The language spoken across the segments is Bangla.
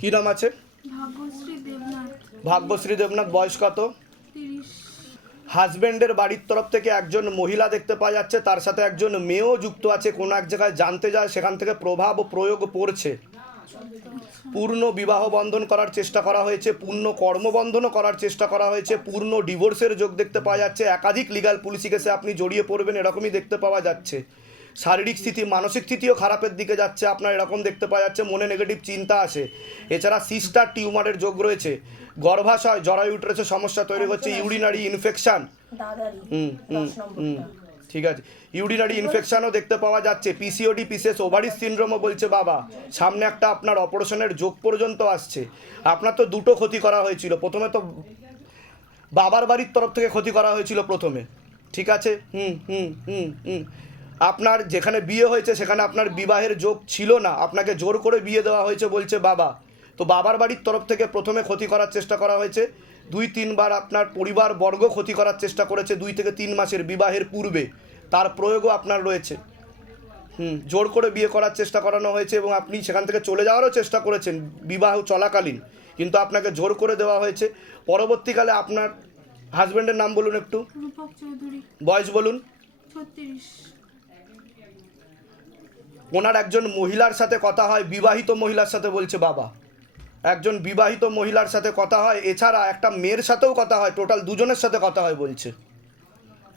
কি নাম আছে? ভাগ্যশ্রী দেবনাথ। ভাগ্যশ্রী দেবনাথ। বয়স কত? 30। হাজবেন্ডের বাড়ির তরফ থেকে একজন মহিলা দেখতে পাওয়া যাচ্ছে, তার সাথে একজন মেয়েও যুক্ত আছে। কোনো এক জায়গায় জানতে যায়, সেখান থেকে প্রভাব ও প্রয়োগ পড়ছে। পূর্ণ বিবাহ বন্ধন করার চেষ্টা করা হয়েছে, পূর্ণ কর্মবন্ধনও করার চেষ্টা করা হয়েছে, পূর্ণ ডিভোর্সের যোগ দেখতে পাওয়া যাচ্ছে। একাধিক লিগ্যাল পুলিশি কেসে আপনি জড়িয়ে পড়বেন এরকমই দেখতে পাওয়া যাচ্ছে। শারীরিক স্থিতি, মানসিক স্থিতিও খারাপের দিকে যাচ্ছে আপনার, এরকম দেখতে পাওয়া যাচ্ছে। মনে নেগেটিভ চিন্তা আসে। এছাড়া সিস্টার টিউমারের যোগ রয়েছে, গর্ভাশয়, জরায়ু ইউটেরাসে সমস্যা তৈরি হচ্ছে, ইউরিনারি ইনফেকশন। ঠিক আছে, ইউরিনারি ইনফেকশনও দেখতে পাওয়া যাচ্ছে। পিসিওডি, পিসিএস ওভারি সিনড্রোমও বলছে বাবা। সামনে একটা আপনার অপারেশনের যোগ পর্যন্ত আসছে। আপনার তো দুটো ক্ষতি করা হয়েছিল। প্রথমে তো বাবার বাড়ির তরফ থেকে ক্ষতি করা হয়েছিল প্রথমে, ঠিক আছে। আপনার যেখানে বিয়ে হয়েছে সেখানে আপনার বিবাহের যোগ ছিল না, আপনাকে জোর করে বিয়ে দেওয়া হয়েছে বলছে বাবা। তো বাবার বাড়ির তরফ থেকে প্রথমে ক্ষতি করার চেষ্টা করা হয়েছে। 2-3 বার আপনার পরিবার বর্গ ক্ষতি করার চেষ্টা করেছে 2 থেকে 3 মাসের বিবাহের পূর্বে, তার প্রয়োগও আপনার রয়েছে। জোর করে বিয়ে করার চেষ্টা করানো হয়েছে এবং আপনি সেখান থেকে চলে যাওয়ারও চেষ্টা করেছেন বিবাহ চলাকালীন, কিন্তু আপনাকে জোর করে দেওয়া হয়েছে। পরবর্তীকালে আপনার হাজব্যান্ডের নাম বলুন একটু। রূপক চৌধুরী। বয়স বলুন। 36। ওনার একজন মহিলার সাথে কথা হয়, বিবাহিত মহিলার সাথে বলছে বাবা। একজন বিবাহিত মহিলার সাথে কথা হয়, এছাড়া একটা মেয়ের সাথেও কথা হয়। টোটাল দুজনের সাথে কথা হয় বলছে,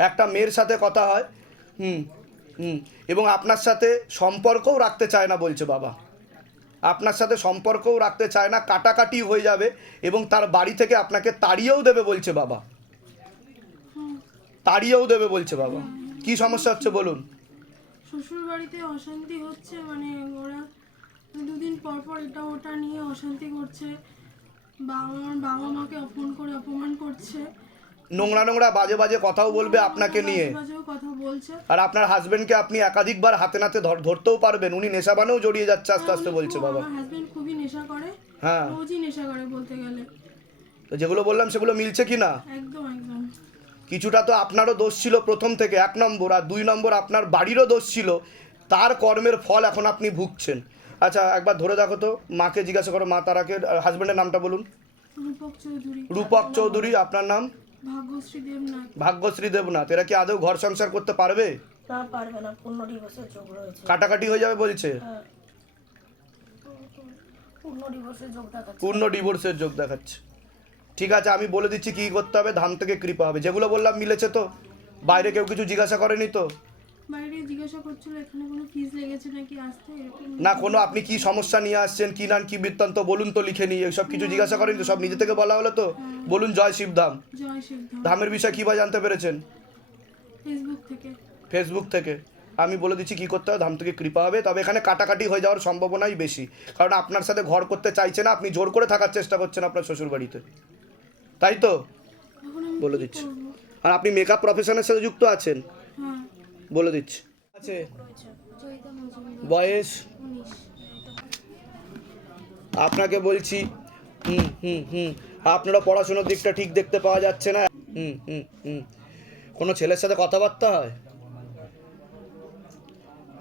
একটা মেয়ের সাথে কথা হয়। এবং আপনার সাথে সম্পর্কও রাখতে চায় না বলছে বাবা। আপনার সাথে সম্পর্কও রাখতে চায় না, কাটাকাটি হয়ে যাবে এবং তার বাড়ি থেকে আপনাকে তাড়িয়েও দেবে বলছে বাবা। তাড়িয়েও দেবে বলছে বাবা। কি সমস্যা হচ্ছে বলুন? শ্বশুর বাড়িতে অশান্তি হচ্ছে, মানে ওরা 2 দিন পর পর এটা ওটা নিয়ে অশান্তি করছে। আমার বাবা মাকে ফোন করে অপমান করছে, নোংরা নোংরা বাজে বাজে কথাও বলবে আপনাকে নিয়ে। বাজেও কথা বলছে। আর আপনার হাজবেন্ডকে আপনি একাধিকবার হাতে নাতে ধরতেও পারবেন, উনি নেশাবানেও জড়িয়ে যাচ্ছে আস্তে আস্তে বলছে বাবা। আমার হাজবেন্ড খুবই নেশা করে, হ্যাঁ, রোজই নেশা করে বলতে গেলে। তো যেগুলো বললাম সেগুলো মিলছে কি না? একদম একদম। কিছুটা তো আপনারও দোষ ছিল প্রথম থেকে, 1 নম্বর। আর 2 নম্বর আপনার বাড়িরও দোষ ছিল, তার কর্মের ফল এখন আপনি ভুগছেন। আচ্ছা একবার ধরে দেখো তো, মাকে জিজ্ঞাসা করো, মা তারাকে। হাজবেন্ডের নামটা বলুন। রূপক চৌধুরী। রূপক চৌধুরী। আপনার নাম? ভাগ্যশ্রী দেবনাথ। ভাগ্যশ্রী দেবনাথ। এরা কি আদৌ ঘর সংসার করতে পারবে? না, পারবে না, পূর্ণ ডিভোর্সের যোগ রয়েছে। কাটাকাটি হয়ে যাবে বলছে। হ্যাঁ, পূর্ণ ডিভোর্সের যোগ দেখাচ্ছে। পূর্ণ ডিভোর্সের যোগ দেখাচ্ছে। ঠিক আছে, আমি বলে দিচ্ছি কী করতে হবে। ধাম থেকে কৃপা হবে। যেগুলো বললাম মিলেছে তো? বাইরে কেউ কিছু জিজ্ঞাসা করেনি তো? বাইরে জিজ্ঞাসা করছিল এখানে কোনো ফিস লেগেছে নাকি আসতে, এরকম না, কোনো আপনি কি সমস্যা নিয়ে আসছেন, কি নাম, কি বৃত্তান্ত বলুন তো, লিখে নিয়ে। সব কিছু জিজ্ঞাসা করেন তো? সব নিজে থেকে বলা হলো তো? বলুন জয় শিবধাম। জয় শিবধাম। ধামের বিষয় কী বা জানতে পেরেছেন? ফেসবুক থেকে। ফেসবুক থেকে। আমি বলে দিচ্ছি কী করতে হবে, ধাম থেকে কৃপা হবে। তবে এখানে কাটাকাটি হয়ে যাওয়ার সম্ভাবনাই বেশি, কারণ আপনার সাথে ঘর করতে চাইছে না, আপনি জোর করে থাকার চেষ্টা করছেন আপনার শ্বশুরবাড়িতে, তাই তো? এখন আমি বলে কি দিচ্ছি। করবো? আর আপনি মেকআপ প্রফেশনের সাথে যুক্ত আছেন? হ্যাঁ। বলে দিচ্ছি। আছে চৈতা মজুমদার। বয়স? 19। আপনাকে বলছি, আপনারা পড়াশোনার দিকটা ঠিক দেখতে পাওয়া যাচ্ছে না। কোনো ছেলের সাথে কথাবার্তা হয়?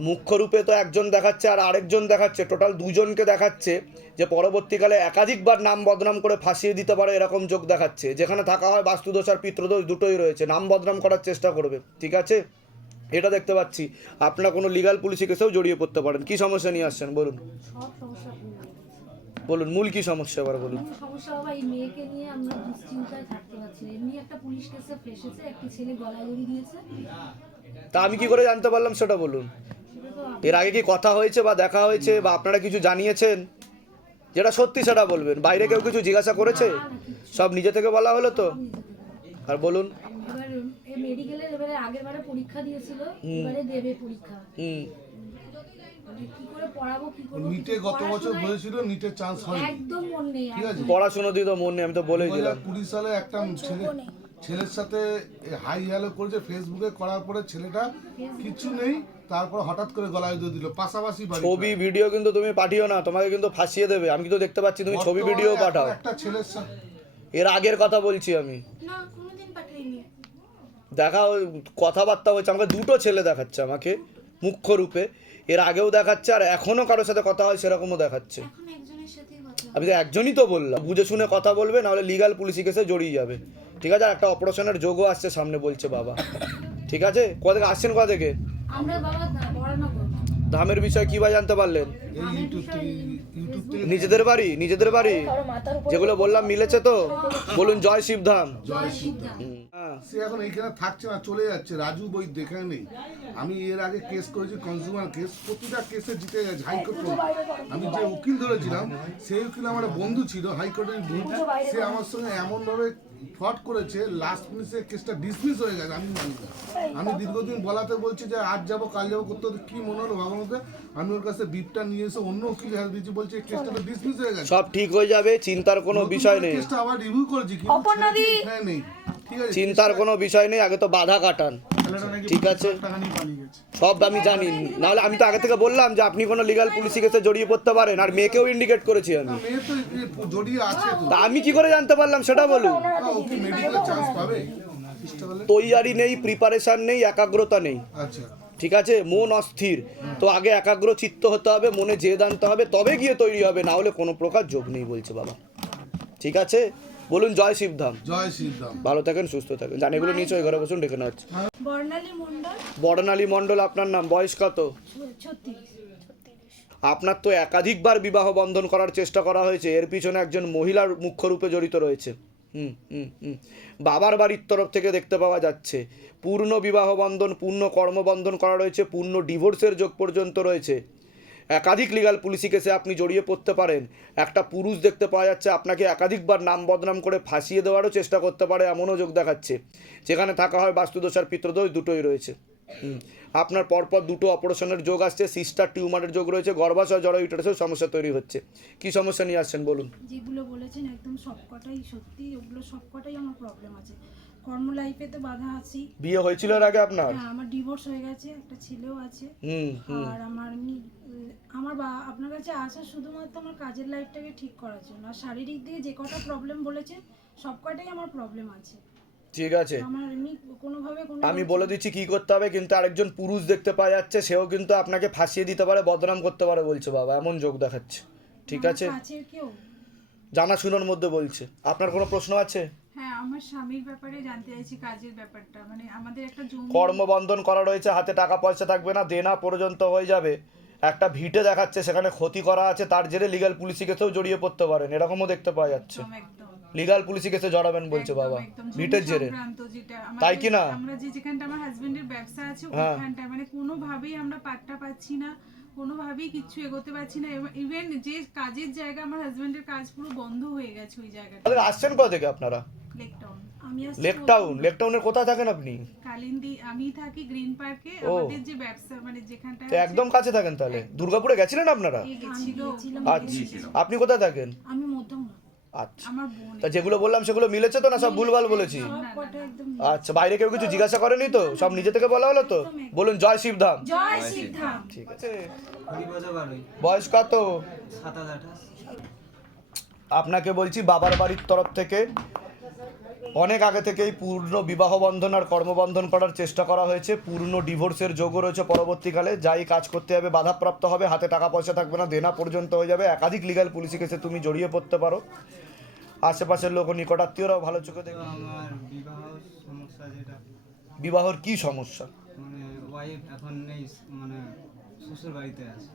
মুখ্য রূপে তো একজন দেখাচ্ছে আর আরেকজন দেখাচ্ছে, টোটাল 2 জনকে দেখাচ্ছে, যে পরবর্তীকালে একাধিকবার নাম বদনাম করে ফাঁসিয়ে দিতে পারে এরকম যোগ দেখাচ্ছে। যেখানে থাকা হয় বাস্তুদোষ আর পিতৃদোষ দুটোই রয়েছে, নাম বদনাম করার চেষ্টা করবে, ঠিক আছে? এটা দেখতে পাচ্ছি। আপনারা কোনো লিগ্যাল পুলিশি কেসেও জড়িয়ে পড়তে পারেন। কি সমস্যা নিয়ে আসছেন বলুন? সব সমস্যা বলুন, মূল কি সমস্যা এবার বলুন। সমস্যা বাবা, এই মেয়েকে নিয়ে আমরা দুশ্চিন্তায় থাকতে পারছি না। এমনি একটা পুলিশ কেসে ফেসেছে, একটি ছেলে গলায় দড়ি দিয়েছে। তা আমি কি করে জানতে পারলাম সেটা বলুন? সেটা তো এর আগে কি কথা হয়েছে বা দেখা হয়েছে বা আপনারা কিছু জানিয়েছেন? যেটা সত্যি সেটা বলবেন। বাইরে কেউ কিছু জিজ্ঞাসা করেছে? সব নিজে থেকে বলা হলো তো? আর বলুন। এবার এই মেডিকেলের এবারে আগের বারে পরীক্ষা দিয়েছিল, এবারে দেবে পরীক্ষা। মানে কি করে পড়াবো, কি করবো, নিটে গত বছর হয়েছিল, নিটের চান্স হয়নি। একদম মন নেই। ঠিক আছে, পড়াশোনা দিয়ে তো মন নেই, আমি তো বলেই দিলাম। 2020 সালে একটা ছেলের সাথে হাই হ্যালো করেছে ফেসবুকে, করার পরে ছেলেটা কিছু নেই, তারপর হঠাৎ করে গলায় দিয়ে দিল, পাশাপাশি বাড়ি। ছবি ভিডিও কিন্তু তুমি পাঠিও না, তোমাকে কিন্তু ফাঁসিয়ে দেবে। আমি কিন্তু দেখতে পাচ্ছি তুমি ছবি ভিডিও পাঠাও। একটা ছেলের সাথে এর আগের কথা বলছি আমি। না, কোনোদিন পাঠাইনি। দেখা কথাবার্তা হয়েছে, আমাকে 2টো ছেলে দেখাচ্ছে আমাকে মুখ্য রূপে। এর আগেও দেখাচ্ছে আর এখনও কারোর সাথে কথা হয় সেরকমও দেখাচ্ছে। এখন একজনের সাথে আমি তো একজনই তো বললাম, বুঝে শুনে কথা বলবে, নাহলে লিগাল পুলিশি কেসে জড়িয়ে যাবে। ঠিক আছে, আর একটা অপারেশনের যোগও আসছে সামনে বলছে বাবা। ঠিক আছে, কোথা থেকে আসছেন, কোথা থেকে? আমরা বাবা বড়নগর। ধামের বিষয়ে কি বা জানতে পারলেন? এই ইউটিউব থেকে নিজেদের বাড়ি, নিজেদের বাড়ি কারো মাথার উপর যেগুলো বললাম মিলেছে তো? বলুন জয় শিবধাম। জয় সিদ্ধা। হ্যাঁ, সে এখন এইখানে থাকছে না, চলে যাচ্ছে। রাজু বই দেখে নেই। আমি এর আগে কেস করেছি, কনজিউমার কেস, প্রতিটা কেসে জিতে গেছে হাইকোর্ট। আমি যে উকিল ধরেছিলাম সেই উকিল আমার বন্ধু ছিল, হাইকোর্টের বন্ধু। সে আমার সঙ্গে এমনভাবে ফ্রড করেছে, লাস্ট মিনিটে কেসটা ডিসমিস হয়ে গেছে। আমি জানি না, আমি দীর্ঘদিন বলাতে বলছি যে আজ যাবো কাল যাবো করতে করতে কি মনে হলো ভাবনাতে আমি ওর কাছে বিপটা নিয়ে এসে অন্য উকিল হাতে দিয়েছি, বলছে এই কেসটা তো ডিসমিস হয়ে গেছে। সব ঠিক হয়ে যাবে, চিন্তার কোনো বিষয় নেই, কেসটা আবার রিভিউ করেছি কিন্তু অপর্ণাদি! হ্যাঁ নেই, ঠিক আছে। চিন্তার কোনো বিষয় নেই, আগে তো বাধা কাটান। ঠিক আছে, সব আমি জানি, নাহলে আমি তো আগে থেকে বললাম যে আপনি কোনো লিগাল পুলিশি কেসে জড়িয়ে পড়তে পারেন, আর মেয়েকেও ইন্ডিকেট করেছি আমি। মেয়ে তো জড়িয়ে আছে তো, তা আমি কি করে জানতে পারলাম সেটা বলুন? ও কি মেডিকেল চান্স পাবে? চেষ্টা করলে? তৈয়ারি নেই, প্রিপারেশন নেই, একাগ্রতা নেই। আচ্ছা, ঠিক আছে, মন অস্থির, তো আগে একাগ্র চিত্ত হতে হবে, মনে জেদ আনতে হবে, তবে গিয়ে তৈরি হবে, না হলে কোনো প্রকার যোগ নেই বলছে বাবা। ঠিক আছে, বলুন জয় শিবধাম। জয় শ্রীরাম। ভালো থাকেন, সুস্থ থাকেন। জান এগুলো নিচে ওই ঘরে বসুন, ডেকে নেওয়া হচ্ছে। বর্ণালী মণ্ডল, বর্ণালী মণ্ডল আপনার নাম, বয়স কত? 36। আপনার তো একাধিকবার বিবাহ বন্ধন করার চেষ্টা করা হয়েছে, এর পিছনে একজন মহিলার মুখ্য রূপে জড়িত রয়েছে। বাবার বাড়ির তরফ থেকে দেখতে পাওয়া যাচ্ছে পূর্ণ বিবাহ বন্ধন, পূর্ণ কর্মবন্ধন করা রয়েছে, পূর্ণ ডিভোর্সের যোগ পর্যন্ত রয়েছে। একাধিক লিগাল পুলিশি কেসে আপনি জড়িয়ে পড়তে পারেন। একটা পুরুষ দেখতে পাওয়া যাচ্ছে আপনাকে একাধিকবার নাম বদনাম করে ফাঁসিয়ে দেওয়ারও চেষ্টা করতে পারে, এমনও যোগ দেখাচ্ছে। যেখানে থাকা হয় বাস্তুদোষ আর পিতৃদোষ দুটোই রয়েছে। আপনার পরপর দুটো অপারেশনের যোগ আসছে, সিস্টার টিউমারের যোগ রয়েছে, গর্ভাশয় জড় ইউটারাসের সমস্যা তৈরি হচ্ছে। কি সমস্যা নিয়ে আসছেন বলুন? যেগুলো বলেছেন একদম সবকটাই সত্যি, ওগুলো সবকটাই আমার প্রবলেম আছে। কর্ম লাইফে তো বাধা আছি। বিয়ে হয়েছিল এর আগে আপনার? হ্যাঁ, আমার ডিভোর্স হয়ে গেছে, একটা ছেলেও আছে। আর আমার আপনার কাছে আসা শুধুমাত্র আমার কাজের লাইফটাকে ঠিক করার জন্য। আর শারীরিক দিকে যে কটা প্রবলেম বলেছেন সবকটাই আমার প্রবলেম আছে। ঠিক আছে, আমার এমনি কোনোভাবে কোনো আমি বলে দিচ্ছি কি করতে হবে, কিন্তু আরেকজন পুরুষ দেখতে পাওয়া যাচ্ছে, সেও কিন্তু আপনাকে ফাঁসিয়ে দিতে পারে, বদনাম করতে পারে বলছে বাবা, এমন যোগ দেখাচ্ছে। ঠিক আছে, কাছের কেউ। জানাশুনোর মধ্যে বলছে। আপনার কোনো প্রশ্ন আছে? হ্যাঁ, আমার স্বামীর ব্যাপারে জানতে চাইছি, কাজের ব্যাপারটা। মানে আমাদের একটা জমি, কর্মবন্ধন করা রয়েছে, হাতে টাকা পয়সা থাকবে না, দেনা পর্যন্ত হয়ে যাবে। একটা ভিটে দেখাচ্ছে, সেখানে ক্ষতি করা আছে, তার জেরে লিগাল পুলিশি কেসেও জড়িয়ে পড়তে পারেন, এরকমও দেখতে পাওয়া যাচ্ছে। একদম লিগাল পুলিশি কেসে জড়াবেন বলছে বাবা, একদম ভিটের জেরে। সংক্রান্ত যেটা তাই কি না? আমরা যেখানটা আমার হাজবেন্ডের ব্যবসা আছে হ্যাঁ। ওখানটা মানে কোনোভাবেই আমরা পাত্তা পাচ্ছি না, কোনোভাবেই কিচ্ছু এগোতে পারছি না। ইভেন যে কাজের জায়গা, আমার হাজবেন্ডের কাজ পুরো বন্ধ হয়ে গেছে ওই জায়গাটা। তাহলে আসছেন কোথা থেকে আপনারা? Lake town. আমি আসছি লেক টাউন? লেক টাউনের কোথায় থাকেন আপনি? কালিন্দি। আমি থাকি গ্রিন পার্কে। ও। আমাদের যে ব্যবসা মানে যেখানটা তো একদম কাছে থাকেন তাহলে। দুর্গাপুরে গেছিলেন আপনারা? গেছিল আচ্ছা, আপনি কোথায় থাকেন? আমি মধ্যম আচ্ছা, আমার বোন। তা যেগুলো বললাম সেগুলো মিলেছে তো, না সব ভুলভাল বলেছি? সবকটা একদম। আচ্ছা, বাইরে কেউ কিছু জিজ্ঞাসা করেনি তো? সব নিজে থেকে বলা হলো তো? বলুন জয় শিবধাম। জয় সিদ্ধাম। ঠিক আছে, হরিপদ বাড়ি বয়স কত? 27-28। আপনাকে বলছি বাবার বাড়ির তরফ থেকে অনেক আগে থেকেই পূর্ণ বিবাহ বন্ধন আর কর্মবন্ধন করার চেষ্টা করা হয়েছে, পূর্ণ ডিভোর্সের যোগও রয়েছে। পরবর্তীকালে যাই কাজ করতে হবে বাধাপ্রাপ্ত হবে, হাতে টাকা পয়সা থাকবে না, দেনা পর্যন্ত হয়ে যাবে। একাধিক লিগাল পুলিশি কেসে তুমি জড়িয়ে পড়তে পারো। আশেপাশের লোক, নিকটাত্মীয়রাও ভালো চোখে দেখবে। আমার বিবাহ সমস্যা যেটা, বিবাহর কি সমস্যা? মানে ওয়াইফ এখন নেই, মানে শ্বশুর বাড়িতে আছে।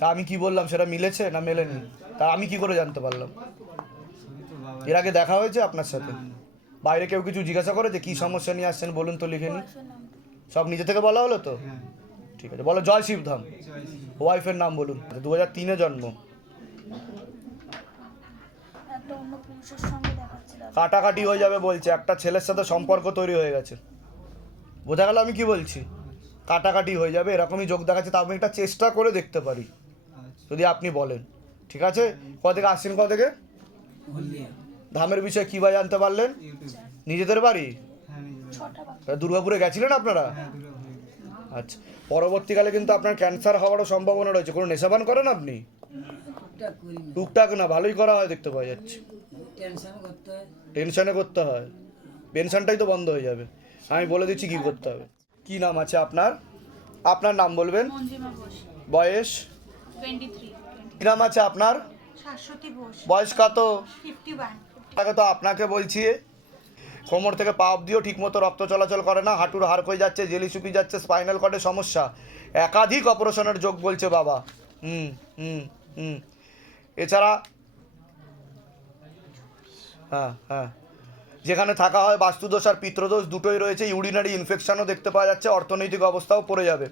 তা আমি কি বললাম সেটা মিলেছে না মেলেনি? তা আমি কি করে জানতে পারলাম? সবই তো বাবা। এর আগে দেখা হয়েছে আপনার সাথে? না, না। বাইরে কেউ কিছু জিজ্ঞাসা করে যে কি সমস্যা নিয়ে আসছেন বলুন তো, লিখে নি। সব নিজে থেকে বলা হলো তো? হ্যাঁ, ঠিক আছে, বলো জয় শিবধাম। জয় শ্রী। ওয়াইফের নাম বলুন। 2003-এ জন্ম। একটা অন্য পুরুষের সঙ্গে দেখাচ্ছিল। কাটাকাটি হয়ে যাবে বলছে, একটা ছেলের সাথে সম্পর্ক তৈরি হয়ে গেছে। বোঝা গেল আমি কি বলছি? কাটাকাটি হয়ে যাবে এরকমই যোগ দেখাচ্ছে। তা আমি একটা চেষ্টা করে দেখতে পারি আচ্ছা, যদি আপনি বলেন। ঠিক আছে, কোথা থেকে আসছেন, কোথা থেকে? হলদিয়া। ধামের বিষয়ে কী বা জানতে পারলেন? ইউটিউব। নিজেদের বাড়ি? হ্যাঁ, নিজের। 6টা বাকি। তা দুর্গাপুরে গেছিলেন আপনারা? হ্যাঁ, দূরে হয়ে গেছে। আচ্ছা, পরবর্তীকালে কিন্তু আপনার ক্যান্সার হওয়ারও সম্ভাবনা রয়েছে। কোনো নেশাপান করেন আপনি? টুকটাক করি, টুকটাক না, ভালোই করা হয় দেখতে পাওয়া যাচ্ছে। টেনশন করতে হয়। টেনশনে করতে হয়, পেনশনটাই তো বন্ধ হয়ে যাবে। আমি বলে দিচ্ছি কি করতে হবে। কি নাম আছে আপনার? আপনার নাম বলবেন। মঞ্জিমা ঘোষ, বয়স? 23। কি নাম আছে আপনার? শাশ্বতী ঘোষ বয়স কত? 51। আগে তো আপনাকে বলছি, কোমর থেকে পা অব্দিও ঠিকমতো রক্ত চলাচল করে না, হাঁটুর হাড় হয়ে যাচ্ছে, জেলি শুকিয়ে যাচ্ছে, স্পাইনাল কর্ডের সমস্যা, একাধিক অপারেশনের যোগ বলছে বাবা। হুম হুম হুম এছাড়া হ্যাঁ হ্যাঁ যেখানে থাকা হয় বাস্তুদোষ আর পিত্রদোষ দুটোই রয়েছে, ইউরিনারি ইনফেকশনও দেখতে পাওয়া যাচ্ছে, অর্থনৈতিক অবস্থাও পড়ে যাবে।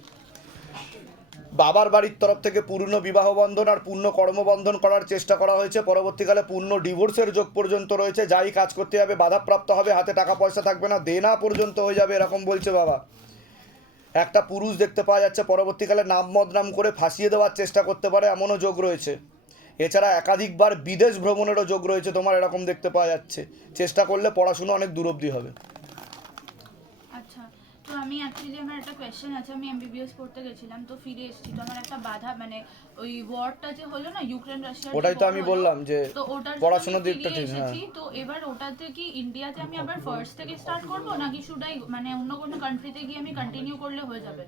বাবার বাড়ির তরফ থেকে পূর্ণ বিবাহ বন্ধন আর পূর্ণ কর্মবন্ধন করার চেষ্টা করা হয়েছে, পরবর্তীকালে পূর্ণ ডিভোর্সের যোগ পর্যন্ত রয়েছে, যাই কাজ করতে যাবে বাধাপ্রাপ্ত হবে, হাতে টাকা পয়সা থাকবে না, দেনা পর্যন্ত হয়ে যাবে এরকম বলছে বাবা। একটা পুরুষ দেখতে পাওয়া যাচ্ছে পরবর্তীকালে নাম বদনাম করে ফাঁসিয়ে দেওয়ার চেষ্টা করতে পারে, এমনও যোগ রয়েছে। এছাড়া একাধিকবার বিদেশ ভ্রমণেরও যোগ রয়েছে তোমার, এরকম দেখতে পাওয়া যাচ্ছে। চেষ্টা করলে পড়াশুনো অনেক দূর অবধি হবে। আচ্ছা, তো আমি অ্যাকচুয়ালি আমার একটা কোয়েশ্চেন আছে। আমি এমবিবিএস পড়তে গেছিলাম, তো ফিরে এসেছি, তো আমার একটা বাধা মানে ওই ওয়ারটা যে হলো না ইউক্রেন রাশিয়া, ওটাই তো আমি বললাম যে তো ওটার পড়াশোনার দিকটা দিকটা ঠিক, হ্যাঁ। এসেছি, তো এবার ওটাতে কি ইন্ডিয়াতে আমি আবার ফার্স্ট থেকে স্টার্ট করব নাকি শুডাই মানে অন্য কোনো কান্ট্রিতে গিয়ে আমি কন্টিনিউ করলে হয়ে যাবে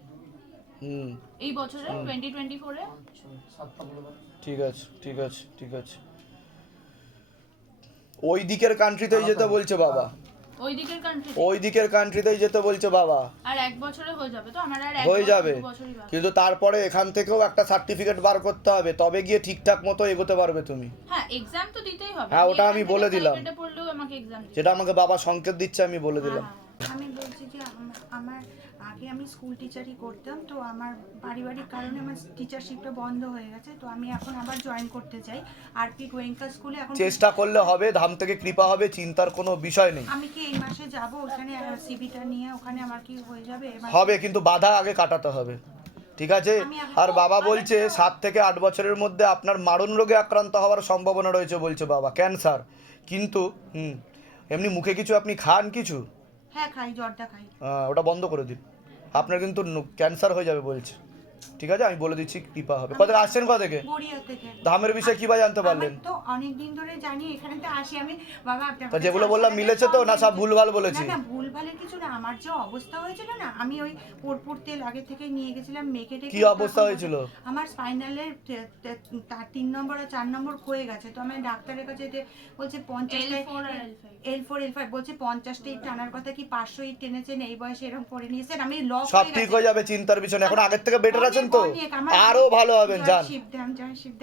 হুম এই বছরে 2024 এ? ঠিক আছে ঠিক আছে ঠিক আছে, ওই দিকের কান্ট্রিতেই যেতে বলছে বাবা, ওই দিকের কান্ট্রি, ওই দিকের কান্ট্রিতেই যেতে বলছে বাবা। আর এক বছরে হয়ে যাবে? তো আমার আর এক হয়ে বছর, যাবে, 2 বছরই বাকি। কিন্তু তারপরে এখান থেকেও একটা সার্টিফিকেট বার করতে হবে, তবে গিয়ে ঠিকঠাক মতো এগোতে পারবে তুমি। হ্যাঁ, এক্সাম তো দিতেই হবে। হ্যাঁ, ওটা আমি বলে দিলাম। এটা পড়লেও আমাকে এক্সাম দিতে যেটা আমাকে বাবা সংকেত দিচ্ছে আমি বলে দিলাম। আমি বলছি যে আমার আগে আমি স্কুল টিচারই করতাম, তো আমার পারিবারিক কারণে আমার টিচারশিপটা বন্ধ হয়ে গেছে, তো আমি এখন আবার জয়েন করতে চাই আরপি গোয়েঙ্কা স্কুলে। এখন চেষ্টা করলে হবে, ধাম থেকে কৃপা হবে, চিন্তার কোনো বিষয় নেই। আমি কি এই মাসে যাব ওখানে সিভিটা নিয়ে, ওখানে আমার কি হয়ে যাবে? হবে, কিন্তু বাধা আগে কাটাতে হবে, ঠিক আছে? আর বাবা বলছে 7 থেকে 8 বছরের মধ্যে আপনার মারণ রোগে আক্রান্ত হওয়ার সম্ভাবনা রয়েছে বলছে বাবা, ক্যান্সার। কিন্তু এমনি মুখে কিছু আপনি খান কিছু? হ্যাঁ খাই, জর্দা খাই। ওটা বন্ধ করে দিন, আপনার কিন্তু ক্যান্সার হয়ে যাবে বলছে, ঠিক আছে? আমি বলে দিচ্ছি কৃপা হবে। কোথা থেকে আসছেন, কোথা থেকে? গড়িয়া থেকে। ধামের বিষয়ে কি বা জানতে পারলেন? আমার তো অনেক দিন ধরে জানি, এখানে তো আসি আমি বাবা। তা যেগুলো বললাম মিলেছে তো, না সব ভুলভাল বলেছি? না ভুলভালের কিছু না, আমার যে অবস্থা হয়েছিল না, আমি ওই কর্পূর তেল আগে থেকে নিয়ে গেছিলাম মেখে টেখে। কি অবস্থা হয়েছিল? আমার স্পাইনালের 3 নম্বর আর 4 নম্বর ক্ষয়ে গেছে, তো আমি ডাক্তারের কাছে বলছে 50 L4 L5 বলছে 50টা ইট টানার কথা, কি 500 ইট টেনেছেন এই বয়সে, এরকম করে নিয়েছেন। আমি লক সব ঠিক হয়ে যাবে, চিন্তার বিষয় না। এখন আগের থেকে বেটার আছেন তো, আরো ভালো হবেন। যান,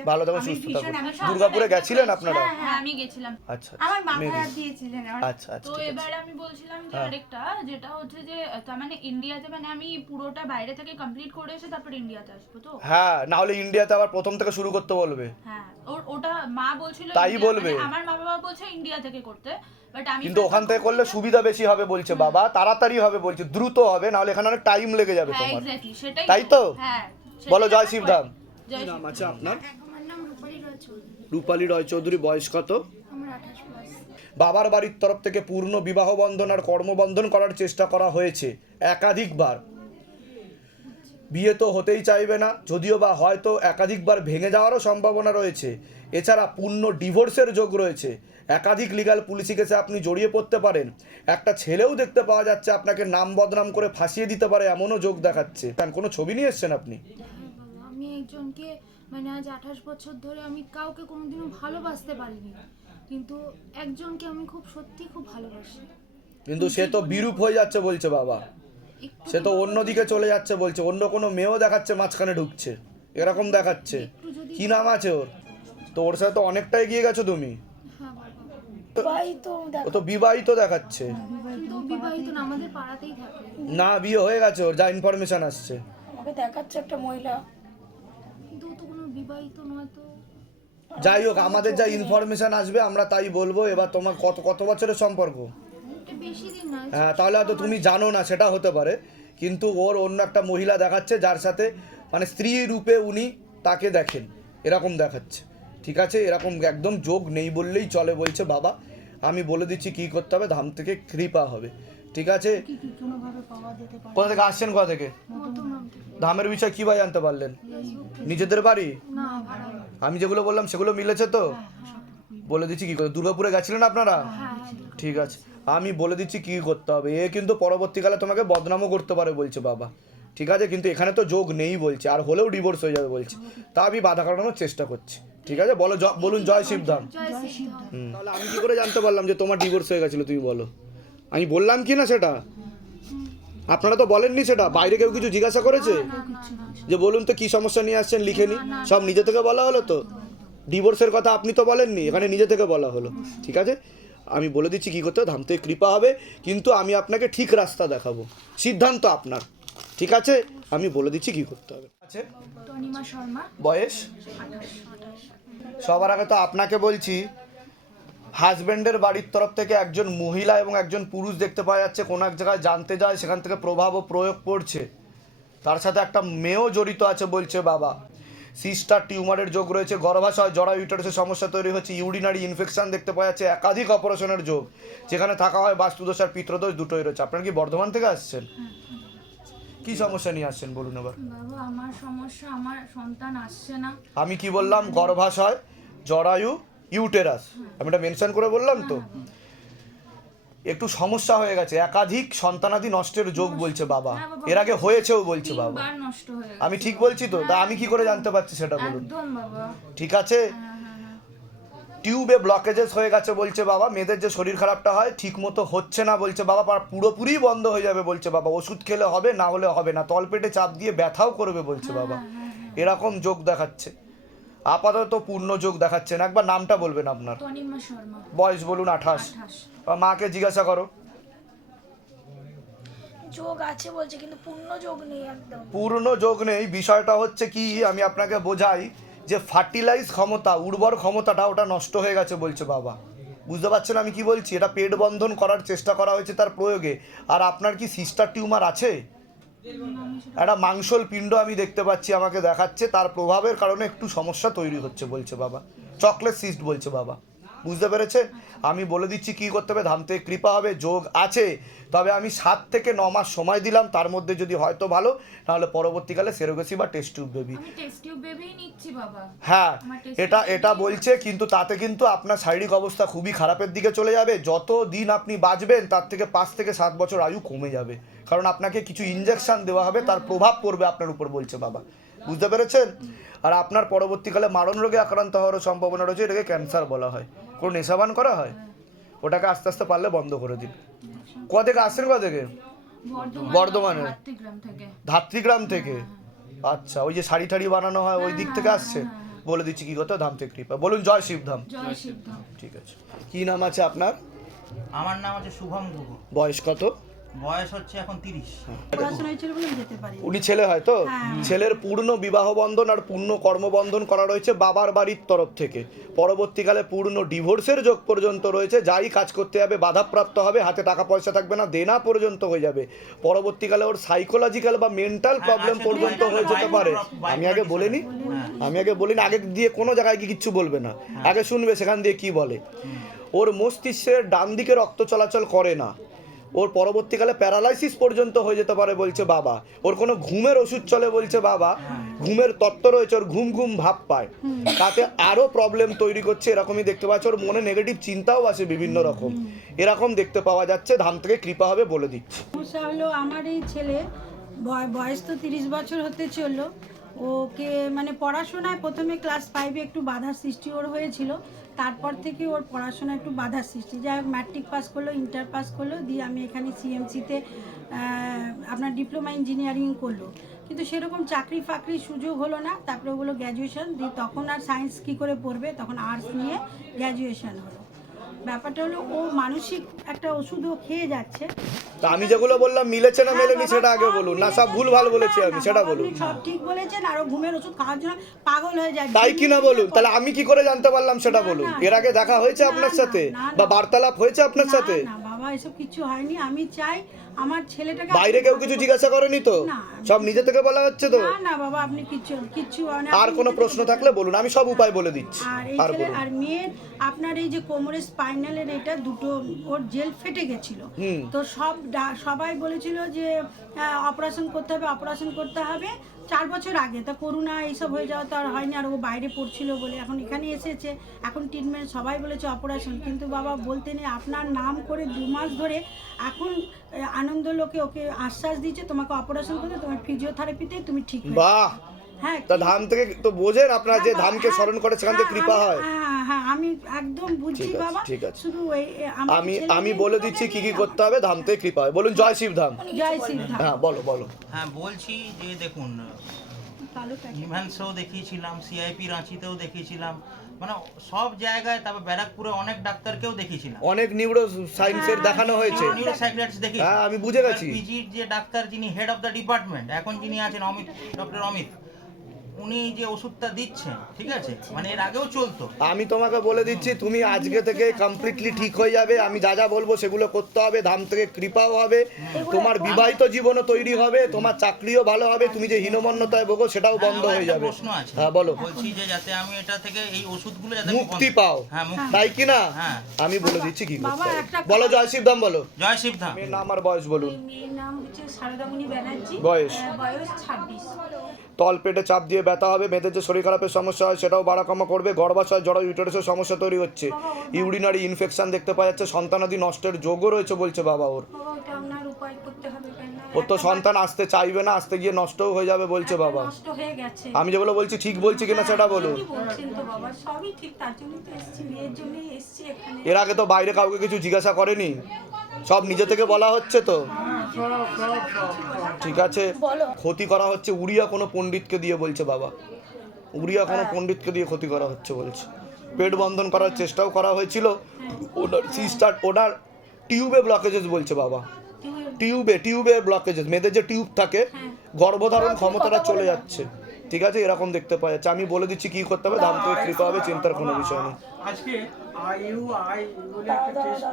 ভালো থাকুন, সুস্থ থাকুন। দুর্গাপুরে গেছিলেন আপনারা? হ্যাঁ, আমি গেছিলাম। আচ্ছা আমার মাথায় হাত দিয়েছিলেন। আচ্ছা আচ্ছা, তো ঠিক আছে। এবার আমি বলছিলাম যে আরেকটা যেটা হচ্ছে যে তার মানে ইন্ডিয়াতে মানে আমি পুরোটা বাইরে থেকে কমপ্লিট করে এসে তারপর ইন্ডিয়াতে আসবো তো? হ্যাঁ, না হলে ইন্ডিয়াতে আবার প্রথম থেকে শুরু করতে বলবে। হ্যাঁ, ওটা মা বলছিল তাই ইন্ডিয়া, বলবে। মানে আমার মা বাবা বলছে ইন্ডিয়া থেকে করতে, বাট আমি কিন্তু ওখান থেকে করলে সুবিধা বেশি হবে বলছে বাবা, তাড়াতাড়ি হবে বলছে, দ্রুত হবে, না হলে এখানে অনেক টাইম লেগে যাবে হ্যাঁ তোমার। এক্স্যাক্টলি সেটাই। তাই তো? হ্যাঁ, বলো জয় শিবধাম। জয় নাম আছে আপনার? আমার নাম রূপালী রয় চৌধুরী। রূপালী রয় চৌধুরী, বয়স কত? আমার 28 প্লাস। বাবার বাড়ির তরফ থেকে পূর্ণ বিবাহ বন্ধন আর কর্মবন্ধন করার চেষ্টা করা হয়েছে একাধিকবার। বিয়ে তো হতেই চাইবে না, যদিও বা হয়তো একাধিকবার ভেঙে যাওয়ারও সম্ভাবনা রয়েছে। এছাড়া পূর্ণ ডিভোর্সের যোগ রয়েছে, একাধিক লিগ্যাল পুলিশি কেসে আপনি জড়িয়ে পড়তে পারেন। একটা ছেলেও দেখতে পাওয়া যাচ্ছে আপনাকে নাম বদনাম করে ফাঁসিয়ে দিতে পারে, এমনও যোগ দেখাচ্ছে। কোনো ছবি নিয়ে এসছেন আপনি? আমি একজনকে মানে আজ 28 বছর ধরে আমি কাউকে কোনোদিনও ভালোবাসতে পারিনি, কিন্তু একজনকে আমি সত্যি খুব ভালোবাসি। কিন্তু সে তো বিরূপ হয়ে যাচ্ছে বলছে বাবা, সে তো অন্যদিকে চলে যাচ্ছে বলছে, অন্য কোনো মেয়েও দেখাচ্ছে মাঝখানে ঢুকছে, এরকম দেখাচ্ছে। কি নাম আছে ওর? তো ওর সাথে তো অনেকটাই এগিয়ে গেছো তুমি। ও তো বিবাহিত দেখাচ্ছে। কিন্তু বিবাহিত না, আমাদের পাড়াতেই থাকে। না, বিয়ে হয়ে গেছে ওর, যা ইনফরমেশন আসছে। আমাকে দেখাচ্ছে একটা মহিলা, কিন্তু ও তো কোনো বিবাহিত নয়। তো যাই হোক, আমাদের যা ইনফরমেশন আসবে আমরা তাই বলবো। এবার তোমার কত বছরের সম্পর্ক? এটা বেশি দিন নয়। হ্যাঁ, তাহলে হয়তো তুমি জানো না, সেটা হতে পারে। কিন্তু ওর অন্য একটা মহিলা দেখাচ্ছে, যার সাথে মানে স্ত্রী রূপে উনি তাকে দেখেন, এরকম দেখাচ্ছে, ঠিক আছে? এরকম একদম যোগ নেই বললেই চলে বলছে বাবা। আমি বলে দিচ্ছি কি করতে হবে, ধাম থেকে কৃপা হবে, ঠিক আছে? কোথা থেকে আসছেন, কোথা থেকে? ধামের বিষয় কি বা জানতে পারলেন? নিজেদের বাড়ি? আমি যেগুলো বললাম সেগুলো মিলেছে তো? বলে দিচ্ছি কি করে। দুর্গাপুরে গেছিলেন আপনারা? ঠিক আছে, আমি বলে দিচ্ছি কি করতে হবে। এ কিন্তু পরবর্তীকালে তোমাকে বদনামও করতে পারে বলছে বাবা, ঠিক আছে? কিন্তু এখানে তো যোগ নেই বলছে, আর হলেও ডিভোর্স হয়ে যাবে বলছে। তা আমি বাধা কাটানোর চেষ্টা করছি, ঠিক আছে, বলুন জয় শিবধাম। জয় সিদ্ধাম। তাহলে আমি কি করে জানতে পারলাম যে তোমার ডিভোর্স হয়ে গেছিল? তুমি বলো, আমি বললাম কি না সেটা? আপনারা তো বলেননি সেটা, বাইরে কেউ কিছু জিজ্ঞাসা করেছে যে বলুন তো কি সমস্যা নিয়ে আসছেন, লিখে নি? সব নিজে থেকে বলা হলো তো? ডিভোর্সের কথা আপনি তো বলেননি, এখানে নিজে থেকে বলা হলো। ঠিক আছে, আমি বলে দিচ্ছি কী করতে হবে, ধাম থেকে কৃপা হবে, কিন্তু আমি আপনাকে ঠিক রাস্তা দেখাবো, সিদ্ধান্ত আপনার। ঠিক আছে, আমি বলে দিচ্ছি কী করতে হবে। আছে তনিমা শর্মা, বয়স? 28। সবার আগে তো আপনাকে বলছি, হাজব্যান্ডের বাড়ির তরফ থেকে একজন মহিলা এবং একজন পুরুষ দেখতে পাওয়া যাচ্ছে, কোনো এক জায়গায় জানতে যায়, সেখান থেকে প্রভাব ও প্রয়োগ পড়ছে। তার সাথে একটা মেয়েও জড়িত আছে বলছে বাবা। সিস্টার টিউমারের যোগ রয়েছে, গর্ভাশয় জরা ইউটারাসের সমস্যা তৈরি হচ্ছে, ইউরিনারি ইনফেকশন দেখতে পাওয়া যাচ্ছে, একাধিক অপারেশনের যোগ, যেখানে থাকা হয় বাস্তুদোষ আর পিতৃদোষ দুটোই রয়েছে। আপনার কি বর্ধমান থেকে আসছেন? কি সমস্যা নিয়ে আসছেন বলুন এবার। বাবা আমার সমস্যা, আমার সন্তান আসছে না। আমি কি বললাম? গর্ভাশয়, জরায়ু, ইউটেরাস, আমি এটা মেনশন করে বললাম তো। একটু সমস্যা হয়ে গেছে, একাধিক সন্তানাদি নষ্টের যোগ বলছে বাবা, এর আগে হয়েছেও বলছে বাবা। 3 বার নষ্ট হয়ে গেছে। আমি ঠিক বলছি তো? তা আমি কি করে জানতে পারছি সেটা বলুন। একদম বাবা। ঠিক আছে, টিউবে ব্লকেজেস হয়ে গেছে বলছে বাবা, মেয়েদের যে শরীর খারাপটা হয় ঠিক মতো হচ্ছে না বলছে বাবা, পুরোপুরি বন্ধ হয়ে যাবে বলছে বাবা, ওষুধ খেলে হবে, না হলে হবে না, তলপেটে চাপ দিয়ে ব্যথাও করবে বলছে বাবা, এরকম যোগ দেখাচ্ছে। আপাতত পূর্ণ যোগ দেখাচ্ছেন। একবার নামটা বলবেন আপনার। তনিমা শর্মা, বয়স বলুন? 28। 28। মাকে জিজ্ঞাসা করো। যোগ আছে বলছে কিন্তু পূর্ণ যোগ নেই একদম। পূর্ণ যোগ নেই, বিষয়টা হচ্ছে কি, আমি আপনাকে বোঝাই যে ফার্টিলাইজ ক্ষমতা, উর্বর ক্ষমতাটা ওটা নষ্ট হয়ে গেছে বলছে বাবা। বুঝতে পারছেন আমি কি বলছি? এটা পেট বন্ধন করার চেষ্টা করা হয়েছে তার প্রয়োগে। আর আপনার কি সিস্টার টিউমার আছে? একটা মাংসল পিণ্ড আমি দেখতে পাচ্ছি, আমাকে দেখাচ্ছে, তার প্রভাবের কারণে একটু সমস্যা তৈরি হচ্ছে বলছে বাবা, চকলেট সিস্ট বলছে বাবা। বুঝতে পেরেছেন? আমি বলে দিচ্ছি কী করতে হবে, ধাম থেকে কৃপা হবে, যোগ আছে, তবে আমি 7 থেকে 9 মাস সময় দিলাম, তার মধ্যে যদি হয়তো ভালো, নাহলে পরবর্তীকালে সেরোগেসি বা টেস্ট টিউব বেবি। আমি টেস্ট টিউব বেবিই নিচ্ছি বাবা। হ্যাঁ, আমার test এটা বলছে, কিন্তু তাতে কিন্তু আপনার শারীরিক অবস্থা খুবই খারাপের দিকে চলে যাবে। যত দিন আপনি বাঁচবেন তার থেকে 5 থেকে 7 বছর আয়ু কমে যাবে, কারণ আপনাকে কিছু ইনজেকশন দেওয়া হবে, তার প্রভাব পড়বে আপনার উপর বলছে বাবা। বুঝতে পেরেছেন? আর আপনার পরবর্তীকালে মারণ রোগে আক্রান্ত হওয়ার সম্ভাবনা রয়েছে, এটাকে ক্যান্সার বলা হয়। কোনো নেশাবান করা হয়, ওটাকে আস্তে আস্তে পারলে বন্ধ করে দিন। কোথা থেকে আসছেন? কোথা থেকে? বর্ধমানে। ধাত্রীগ্রাম থেকে। ধাত্রীগ্রাম থেকে? আচ্ছা, ওই যে শাড়ি টাড়ি বানানো হয় ওই দিক থেকে আসছে। বলে দিচ্ছি কি কথা, ধাম থেকে কৃপা। বলুন জয় শিবধাম। জয় সিদ্ধাম। ঠিক আছে, কি নাম আছে আপনার? আমার নাম হচ্ছে শুভম গুহ, বয়স কত? বয়স হচ্ছে এখন 30। পড়াশোনা হয়েছিল বলে যেতে পারি। উনি ছেলে হয়তো? ছেলের পূর্ণ বিবাহ বন্ধন আর পূর্ণ কর্মবন্ধন করা রয়েছে বাবার বাড়ির তরফ থেকে। পরবর্তীকালে পূর্ণ ডিভোর্সের যোগ পর্যন্ত রয়েছে, যাই কাজ করতে যাবে বাধাপ্রাপ্ত হবে, হাতে টাকা পয়সা থাকবে না, দেনা পর্যন্ত হয়ে যাবে। পরবর্তীকালে ওর সাইকোলজিক্যাল বা মেন্টাল প্রবলেম পর্যন্ত হয়ে যেতে পারে। আমি আগে বলিনি, আগে দিয়ে কোনো জায়গায় কি কিচ্ছু বলবে না, আগে শুনবে সেখান দিয়ে কি বলে। ওর মস্তিষ্কের ডান দিকে রক্ত চলাচল করে না, ওর পরবর্তীকালে প্যারালাইসিস পর্যন্ত হয়ে যেতে পারে বলছে বাবা। ওর কোনো ঘুমের ওষুধ চলে বলছে বাবা, ঘুমের তত্ত্ব রয়েছে, ওর ঘুম ঘুম ভাব পায়, তাতে আরও প্রবলেম তৈরি করছে, এরকমই দেখতে পাচ্ছে। ওর মনে নেগেটিভ চিন্তাও আসে বিভিন্ন রকম, এরকম দেখতে পাওয়া যাচ্ছে। ধাম থেকে কৃপা হবে বলে দিচ্ছি। সমস্যা হলো আমার এই ছেলে বয়স তো 30 বছর হতে চললো, ওকে মানে পড়াশোনায় প্রথমে ক্লাস 5-এ একটু বাধার সৃষ্টি ওর হয়েছিল, তারপর থেকে ওর পড়াশোনা একটু বাধার সৃষ্টি। যাই হোক ম্যাট্রিক পাস করলো, ইন্টার পাস করলো, দিয়ে আমি এখানে সিএমসিতে আপনার ডিপ্লোমা ইঞ্জিনিয়ারিং করলো, কিন্তু সেরকম চাকরি ফাকরির সুযোগ হলো না। তারপরে ওগুলো গ্র্যাজুয়েশন দিয়ে, তখন আর সায়েন্স কী করে পড়বে, তখন আর্টস নিয়ে গ্র্যাজুয়েশন হলো। ব্যাপারটা হলো ও মানসিক একটা ওষুধও খেয়ে যাচ্ছে। তা আমি যেগুলো বললাম মিলেছে না মেলেনি সেটা আগে বলুন, না সব ভুল ভাল বলেছি আমি, সেটা বলুন। আপনি সব ঠিক বলেছেন, আরো ঘুমের ওষুধ খাওয়ার জন্য পাগল হয়ে যায়। তাই কিনা বলুন, তাহলে আমি কি করে জানতে পারলাম সেটা বলুন। এর আগে দেখা হয়েছে আপনার সাথে বা বার্তালাপ হয়েছে আপনার সাথে? না বাবা, এসব কিছু হয়নি। আমি চাই আমার ছেলেটাকে। বাইরে কেউ কিছু জিজ্ঞাসা করেনি তো? না। সব নিজে থেকে বলা হচ্ছে তো? না বাবা, আপনি কিচ্ছু মানে আর কোনো প্রশ্ন থাকলে বলুন, আমি সব উপায় বলে দিচ্ছি। আর এই আর ছেলে বলুন। আর মেয়ের আপনার এই যে কোমরের স্পাইনালের এটা দুটো ওর জেল ফেটে গেছিল, তো সবাই বলেছিল যে অপারেশন করতে হবে 4 বছর আগে। তা করোনা এইসব হয়ে যাওয়া তো আর হয়নি, আর ও বাইরে পড়ছিল বলে এখন এখানে এসেছে, এখন ট্রিটমেন্ট সবাই বলেছে অপারেশন। কিন্তু বাবা বলতে নেই, আপনার নাম করে 2 মাস ধরে এখন আনন্দ লোকে ওকে আশ্বাস দিচ্ছে তোমাকে অপারেশন করতে, তোমার ফিজিওথেরাপিতে তুমি ঠিক হয়ে যাবে। বাহ, হ্যাঁ তা ধাম থেকে তো বোঝেন আপনারা যে ধামকে স্মরণ করে সেখান থেকে কৃপা হয়। হ্যাঁ আমি একদম বুঝছি ঠিক আছে, বাবা। ঠিক আছে। শুধু আমি বলে দিচ্ছি কি কি করতে হবে, ধাম থেকে কৃপা হয়। বলুন জয় শিব ধাম। জয় সিদ্ধার্থ। হ্যাঁ বলো বলো। হ্যাঁ বলছি যে দেখুন, নিভান্সেও দেখিয়েছিলাম, সিআইপি রাঁচিতেও দেখিয়েছিলাম, মানে সব জায়গায়, তারপর ব্যারাকপুরে অনেক ডাক্তারকেও দেখিয়েছিলাম, অনেক নিউরো সায়েন্সের দেখানো হয়েছে। নিউরোসাইকিয়াট্রিস্ট দেখিয়েছি। হ্যাঁ আমি বুঝে গেছি। পিজির যে ডাক্তার, যিনি হেড অফ দ্য ডিপার্টমেন্ট এখন যিনি আছেন, ডক্টর অমিত, উনি যে ওষুধটা দিচ্ছেন, ঠিক আছে, মানে এর আগেও চলতো। আমি তোমাকে বলে দিচ্ছি, তুমি আজকে থেকে কমপ্লিটলি ঠিক হয়ে যাবে। আমি যা যা বলবো সেগুলো করতে হবে, ধাম থেকে কৃপাও হবে, তোমার বিবাহিত জীবনও তৈরি হবে, তোমার চাকরিও ভালো হবে, তুমি যে হীনমন্যতায় ভোগো সেটাও বন্ধ আমার হয়ে একটা যাবে। প্রশ্ন আছে। হ্যাঁ বলো। বলছি যে যাতে আমি এটা থেকে এই ওষুধগুলো যাতে আমি মুক্তি বন্ধ- পাও, হ্যাঁ মুক্তি। তাই কি না? হ্যাঁ। আমি বলে দিচ্ছি কি করতে বাবা, হবে। একটা বলো জয় শিব ধাম বলো। জয় শিবধাম। মেয়ের নাম আর বয়স বলুন। মেয়ের নাম হচ্ছে সারদামণি ব্যানার্জি। বয়স? বয়স 26। তল পেটে চাপ দিয়ে ব্যথা হবে, মেয়েদের যে শরীর খারাপের সমস্যা হয় সেটাও বাড়াকমা করবে, গর্ভাশয় জড় ইউটেরাসের সমস্যা তৈরি হচ্ছে, ইউরিনারি ইনফেকশন দেখতে পাওয়া যাচ্ছে, সন্তানাদি নষ্টের যোগও রয়েছে বলছে বাবা ওর। বাবা ওটা আপনার উপায় করতে হবে, কেন ওর তো সন্তান আসতে চাইবে না, আসতে গিয়ে নষ্টও হয়ে যাবে বলছে বাবা। নষ্ট হয়ে গেছে। আমি যেগুলো বলছি ঠিক বলছি কিনা সেটা বলুন। কি বলছেন তো বাবা, সবই ঠিক, তার জন্যই তো এসেছি, মেয়ের জন্যই এসেছি এখানে। এর আগে তো বাইরে কাউকে কিছু জিজ্ঞাসা করেনি, সব নিজে থেকে বলা হচ্ছে তো। ঠিক আছে, ক্ষতি করা হচ্ছে উড়িয়া কোনো পণ্ডিতকে দিয়ে বলছে বাবা, উড়িয়া কোনো পণ্ডিতকে দিয়ে ক্ষতি করা হচ্ছে বলছে। পেট বন্ধন করার চেষ্টাও করা হয়েছিল, ওনার সিস্টার, ওনার টিউবে ব্লকেজেস বলছে বাবা, টিউবে ব্লকেজেস, মেয়েদের যে টিউব থাকে, গর্ভধারণ ক্ষমতাটা চলে যাচ্ছে। ঠিক আছে, এরকম দেখতে পাওয়া যাচ্ছে। আমি বলে দিচ্ছি কি করতে হবে, ধাম থেকে কৃপা হবে, চিন্তার কোনো বিষয় নেই। আজকে আইইউআই বলে একটা টেস্ট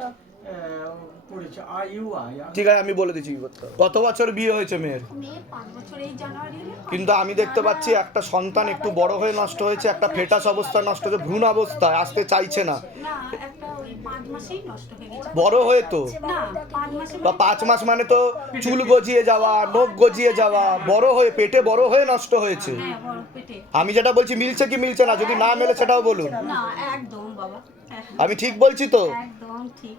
করেছে, আইইউআই। ঠিক আছে, আমি বলে দিচ্ছি কি করতে হবে। কত বছর বিয়ে হয়েছে মেয়ের? মেয়ের 5 বছর এই জানুয়ারি। কিন্তু আমি দেখতে পাচ্ছি একটা সন্তান একটু বড় হয়ে নষ্ট হয়েছে, একটা ফেটাস অবস্থায় নষ্ট হয়েছে, ভ্রূণ অবস্থায়, আসতে চাইছে না। না, একটা ওই 5 মাসেই নষ্ট হয়ে গেছে। বড় হয়ে তো, না, 5 মাসে বা 5 মাস মানে তো চুল গজিয়ে যাওয়া, নখ গজিয়ে যাওয়া, বড় হয়ে পেটে বড় হয়ে নষ্ট হয়েছে। হ্যাঁ, বড় পেটে। আমি যেটা বলছি মিলছে কি মিলছে না, যদি না মেলে সেটাও বলুন। না, একদম বাবা, আমি ঠিক বলছি তো? একদম ঠিক।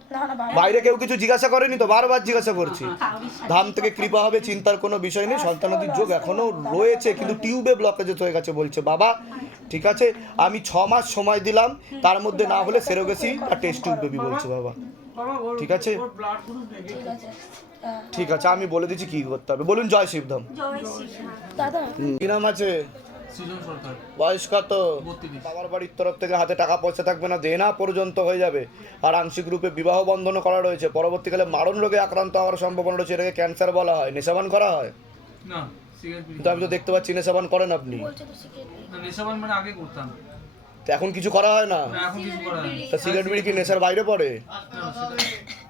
বাইরে কেউ কিছু জিজ্ঞাসা করেনি তো? বারবার জিজ্ঞাসা করছি। কাউরির সাথে ধাম থেকে কৃপা হবে, চিন্তার কোনো বিষয় নেই। সন্তানাদির যোগ এখনো রয়েছে, কিন্তু টিউবে ব্লকেজ হয়ে গেছে বলছে বাবা। ঠিক আছে, আমি 6 মাস সময় দিলাম, তার মধ্যে না হলে সেরোগেসি আর টেস্ট টিউব বেবি বলছে বাবা। বাবা ওর ঠিক আছে? ওর ব্লাড গ্রুপ নেগেটিভ। ঠিক আছে, আমি বলে দিচ্ছি কি করতে হবে। বলুন জয় শিবধাম। জয় শ্রীকৃষ্ণ। কি নাম আছে? সৃজন সরকার। বয়স কত? 32। বাবার বাড়ির তরফ থেকে হাতে টাকা পয়সা থাকবে না, দেনা পর্যন্ত হয়ে যাবে, আর আংশিক রূপে বিবাহ বন্ধনও করা রয়েছে। পরবর্তীকালে মারণ রোগে আক্রান্ত হওয়ার সম্ভাবনা রয়েছে, এটাকে ক্যান্সার বলা হয়। নেশাবান করা হয়? না, সিগারেট বিড়ি। কিন্তু আমি তো দেখতে পাচ্ছি নেশাবান করেন আপনি। না, নেশাবান মানে আগে করতাম, তো এখন কিছু করা হয় না? না, এখন কিছু করা হয় না। তা সিগারেট বিড়ি কি নেশার বাইরে পড়ে? না, সেটা-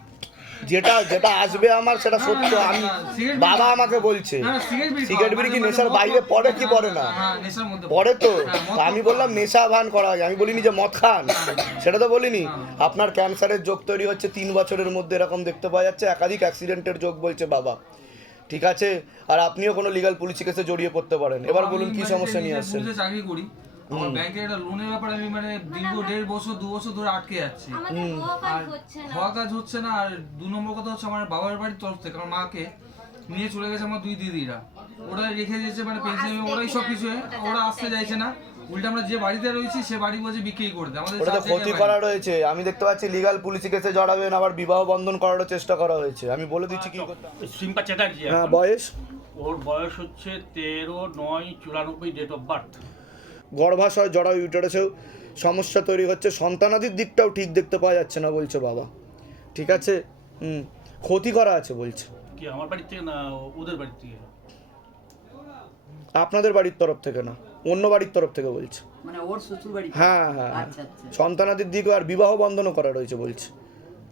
যেটা যেটা আসবে আমার সেটা সত্য। আমি সিগারেট বাবা আমাকে বলছে না, সিগারেট বিড়ি সিগারেট বিড়ি কি মানে নেশার মদ বাইরে তো- পড়ে কি পড়ে না? হ্যাঁ, নেশার মধ্যে পড়ে তো। হ্যাঁ, মদ তা আমি তো বললাম নেশা ভান করা হয়, আমি বলিনি যে মদ খান, সেটা তো বলিনি। আপনার ক্যান্সারের যোগ তৈরি হচ্ছে 3 বছরের মধ্যে, এরকম দেখতে পাওয়া যাচ্ছে। একাধিক অ্যাক্সিডেন্টের যোগ বলছে বাবা। ঠিক আছে, আর আপনিও কোনো লিগ্যাল পুলিশ কেসে জড়িয়ে পড়তে পারেন। এবার আমি বলুন কি মানে সমস্যা নিয়ে নিজে আসছেন? পুলিশে চাকরি করি, আমার ব্যাংকের একটা লোনের ব্যাপারে আমি মানে দীর্ঘ 1.5 বছর 2 বছর ধরে আটকে যাচ্ছি। আর হওয়া কাজ হচ্ছে না। আর 2 নম্বর কথা হচ্ছে, আমার বাবার বাড়ির তরফ থেকে আমার মাকে নিয়ে চলে গেছে আমার 2 দিদিরা, ওরা রেখে দিয়েছে মানে পেনশন, ওরাই সব কিছু, ওরা আসতে চাইছে না। উল্টা আমরা যে বাড়িতে রয়েছি সে বাড়ি বলছে বিক্রি করে দেয়। আমাদের ওটা তো 4 ক্ষতি জায়গায় করা বাড়ি। রয়েছে। আমি দেখতে পাচ্ছি লিগ্যাল পুলিশ কেসে জড়াবেন, আবার বিবাহ বন্ধন করারও চেষ্টা করা হয়েছে। আমি বলে দিচ্ছি কি করতে হবে। সিম্পা চ্যাটার্জি। হ্যাঁ, বয়স? ওর বয়স হচ্ছে 13/9/94 ডেট অফ বার্থ। গর্ভাশয় জড়া ইউটেরাসেও সমস্যা তৈরি হচ্ছে, সন্তানাদির দিকটাও ঠিক দেখতে পাওয়া যাচ্ছে না বলছে বাবা। ঠিক আছে, ক্ষতি করা আছে বলছে। কি আমার বাড়ির থেকে না ওদের বাড়ির থেকে? আপনাদের বাড়ির তরফ থেকে না, অন্য বাড়ির তরফ থেকে বলছে। মানে ওর শ্বশুর বাড়ি। হ্যাঁ হ্যাঁ, আচ্ছা আচ্ছা। সন্তানাদির দিকে আর বিবাহ বন্ধনও করা রয়েছে বলছে।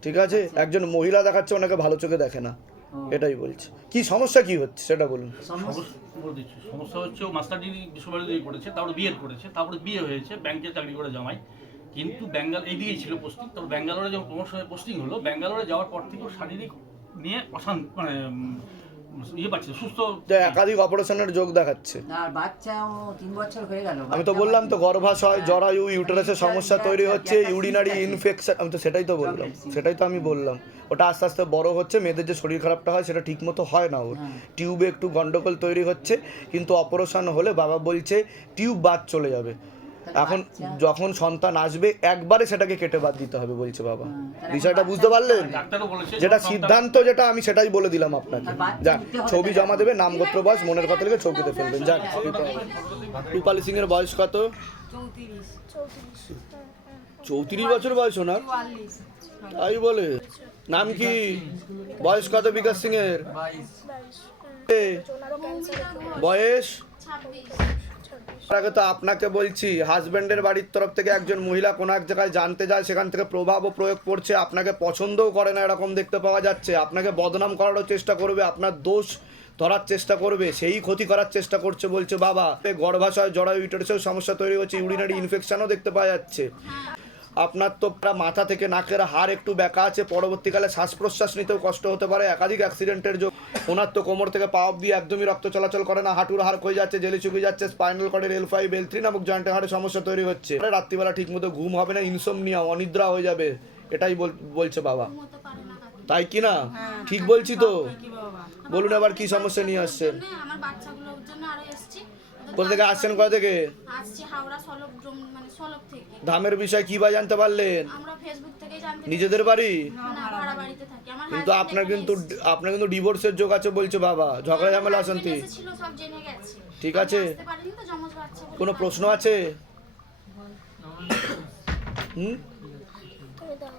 ঠিক আছে, একজন মহিলা দেখাচ্ছে, ওনাকে ভালো চোখে দেখে না, এটাই বলছে। কি সমস্যা কি হচ্ছে সেটা বলুন। বলে দিচ্ছি, সমস্যা হচ্ছে ও মাস্টার ডিগ্রি বিশ্ববিদ্যালয়ে করেছে, তারপরে বিএড করেছে, তারপরে বিয়ে হয়েছে, ব্যাংকে চাকরি করে জামাই। কিন্তু এইদিকেই ছিল পোস্টিং, তারপর ব্যাঙ্গালোরে যখন প্রমোশনের পোস্টিং হলো, ব্যাঙ্গালোরে যাওয়ার পর থেকে শারীরিক নিয়ে মানে ইয়ে পাচ্ছে, সুস্থ। যে একাধিক অপারেশনের যোগ দেখাচ্ছে। আর বাচ্চা ও 3 বছর হয়ে গেল। আমি তো বললাম তো গর্ভাশয়, জরায়ু, ইউটেরাসের সমস্যা তৈরি হচ্ছে, ইউরিনারি ইনফেকশন, আমি তো সেটাই তো বললাম, সেটাই তো আমি বললাম। ওটা আস্তে আস্তে বড় হচ্ছে, মেয়েদের যে শরীর খারাপটা হয় সেটা ঠিকমতো হয় না, ওর টিউবে একটু গন্ডগোল তৈরি হচ্ছে, কিন্তু অপারেশন হলে বাবা বলছে টিউব বাদ চলে যাবে। এখন যখন সন্তান আসবে একবারে সেটাকে কেটে বাদ দিতে হবে বলছে বাবা। বিষয়টা বুঝতে পারলেন? ডাক্তারও বলেছে যেটা সিদ্ধান্ত, যেটা আমি সেটাই বলে দিলাম আপনাকে। যাক, ছবি জমা দেবে, নাম গোত্র বয়স মনের কথা লিখে চৌকিতে ফেলবেন। যাক, রূপালী সিং এর বয়স কত? 34 বছর বয়স ওনার, তাই বলে? নাম কি? বয়স কত বিকাশ সিং এর? বয়স? আগে তো আপনাকে বলছি, হাজব্যান্ডের বাড়ির তরফ থেকে একজন মহিলা কোনো এক জায়গায় জানতে যায়, সেখান থেকে প্রভাব ও প্রয়োগ করছে, আপনাকে পছন্দও করে না এরকম দেখতে পাওয়া যাচ্ছে, আপনাকে বদনাম করারও চেষ্টা করবে, আপনার দোষ ধরার চেষ্টা করবে, সেই ক্ষতি করার চেষ্টা করছে বলছে বাবা। গর্ভাশয়, জরায়ু, ইউটেরাসেও সমস্যা তৈরি হচ্ছে, ইউরিনারি ইনফেকশনও দেখতে পাওয়া যাচ্ছে। আপনার তো মাথা থেকে নাকের হাড় একটু ব্যাকা আছে, পরবর্তীকালে শ্বাস প্রশ্বাস নিতেও কষ্ট হতে পারে, একাধিক অ্যাক্সিডেন্টের যোগ। ওনার তো কোমর থেকে পা অবধি একদমই রক্ত চলাচল করে না, হাঁটুর হাড় ক্ষয়ে যাচ্ছে, জেলি শুকিয়ে যাচ্ছে, স্পাইনাল কর্ডের L5 L3 নামক জয়েন্টের হাড়ে সমস্যা তৈরি হচ্ছে, রাত্রিবেলা ঠিকমতো ঘুম হবে না, ইনসোমনিয়া, অনিদ্রা হয়ে যাবে, এটাই বলছে বাবা। তাই কি না? ঠিক বলছি তো? বলুন এবার কি সমস্যা নিয়ে আসছেন? আমার বাচ্চাগুলোর জন্য আরো এসেছি। কোথা থেকে আসছেন? কোথা থেকে? আসছি হাওড়া সলব মানে সলব থেকে। ধামের বিষয় কি বা জানতে পারলেন? আমরা ফেসবুক থেকে জানতে। নিজেদের বাড়ি? না, ভাড়া বাড়িতে থাকি। আমার কিন্তু আপনার কিন্তু ডিভোর্সের যোগ আছে বলছে বাবা, ঝগড়া ঝামেলা অশান্তি। ছিল, সব জেনে গেছে। ঠিক আছে, আসতে পারিনি তো, জমজ বাচ্চা বলে। কোনো প্রশ্ন আছে?